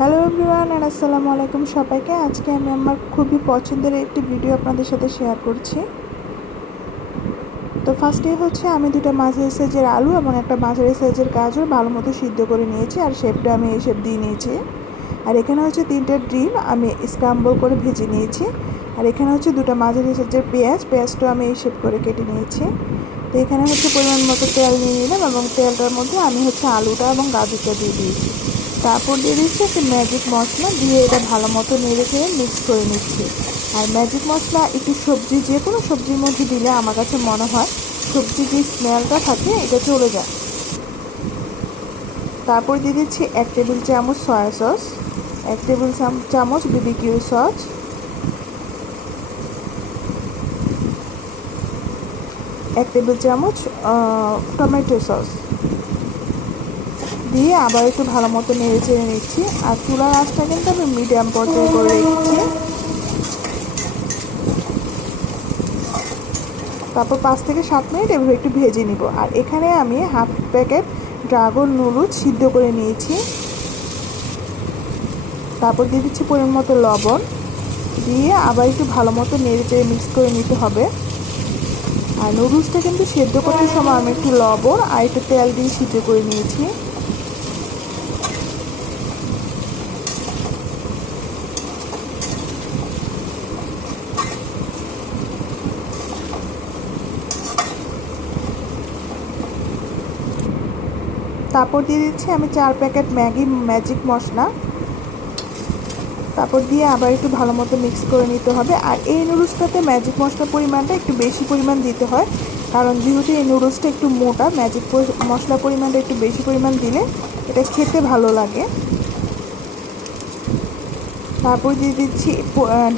Hello everyone আর আসসালামু আলাইকুম সবাইকে। আজকে আমি আমার খুবই পছন্দের একটি ভিডিও আপনাদের সাথে শেয়ার করছি। তো ফার্স্টেই হচ্ছে আমি দুটো মাঝারি সাইজের আলু এবং একটা মাঝারি সাইজের গাজর ভালো মতো সিদ্ধ করে নিয়েছি, আর শেপটা আমি এই শেপ দিয়ে নিয়েছি। আর এখানে হচ্ছে 3টে ডিম আমি স্ক্রাম্বল করে ভেজে নিয়েছি। আর এখানে হচ্ছে দুটো মাঝারি সাইজের পেঁয়াজটা আমি এই শেপ করে কেটে নিয়েছি। তো এখানে হচ্ছে পরিমাণ মতো তেল নিয়ে নিলাম এবং তেলটার মধ্যে আমি হচ্ছে আলুটা এবং গাজরটা দিয়ে দিয়েছি। তারপর দিয়ে দিচ্ছি একটু ম্যাজিক মশলা দিয়ে এটা ভালো মতো নেড়ে চেড়ে মিক্স করে নিচ্ছি। আর ম্যাজিক মশলা একটু যে কোনো সবজির মধ্যে দিলে আমার কাছে মনে হয় সবজির যে স্মেলটা থাকে এটা চলে যায়। তারপর দিয়ে দিচ্ছি 1 টেবিল চামচ সয়া সস, 1 টেবিল চামচ বিবিকিউ সস, 1 টেবিল চামচ টমেটো সস দিয়ে আবার একটু ভালো মতো নেড়ে চেড়ে নিচ্ছি। আর চুলার আঁচটা কিন্তু আমি মিডিয়াম পর্যায়ে করে রেখেছি। তারপর 5 থেকে 7 মিনিট এভাবে একটু ভেজে নিব। আর এখানে আমি হাফ প্যাকেট ড্রাগন নুডলস সিদ্ধ করে নিয়েছি। তারপর দিয়ে দিচ্ছি পরিমাণ মতো লবণ, দিয়ে আবার একটু ভালো মতো নেড়ে চেড়ে মিক্স করে নিতে হবে। আর নুডলসটা কিন্তু সেদ্ধ করতে সময় আমি একটু লবণ আর একটু তেল দিয়ে সিদ্ধ করে নিয়েছি। তারপর দিয়ে দিচ্ছি আমি 4 প্যাকেট ম্যাজিক মশলা। তারপর দিয়ে আবার একটু ভালো মতো মিক্স করে নিতে হবে। আর এই নুডলসটাতে ম্যাজিক মশলার পরিমাণটা একটু বেশি পরিমাণ দিতে হয়, কারণ যেহেতু এই নুডলসটা একটু মোটা, মশলার পরিমাণটা একটু বেশি পরিমাণ দিলে এটা খেতে ভালো লাগে। তারপর দিয়ে দিচ্ছি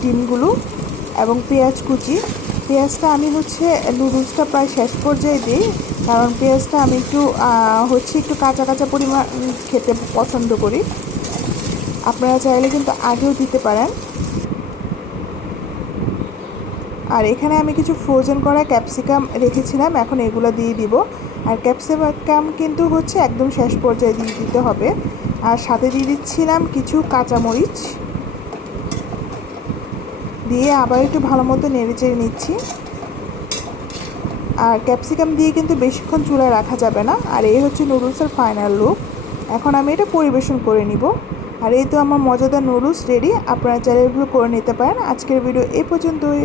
ডিমগুলো এবং পেঁয়াজ কুচি। পেঁয়াজটা আমি হচ্ছে নুডলসটা প্রায় শেষ পর্যায়ে দিই, কারণ পেঁয়াজটা আমি একটু কাঁচা কাঁচা পরিমাণ খেতে পছন্দ করি। আপনারা চাইলে কিন্তু আগেও দিতে পারেন। আর এখানে আমি কিছু ফ্রোজেন করা ক্যাপসিকাম রেখেছিলাম, এখন এগুলো দিয়ে দিব। আর ক্যাপসিকাম কিন্তু হচ্ছে একদম শেষ পর্যায়ে দিয়ে দিতে হবে। আর সাথে দিয়ে দিচ্ছিলাম কিছু কাঁচামরিচ, দিয়ে আবার একটু ভালো মতো নেড়ে চেড়ে নিচ্ছি। আর ক্যাপসিকাম দিয়ে কিন্তু বেশিক্ষণ চুলায় রাখা যাবে না। আর এই হচ্ছে নুডলসের ফাইনাল লুক। এখন আমি এটা পরিবেশন করে নিব। আর এই তো আমার মজাদার নুডলস রেডি। আপনারা চাইলে এভাবে করে নিতে পারেন। আজকের ভিডিও এই পর্যন্তই।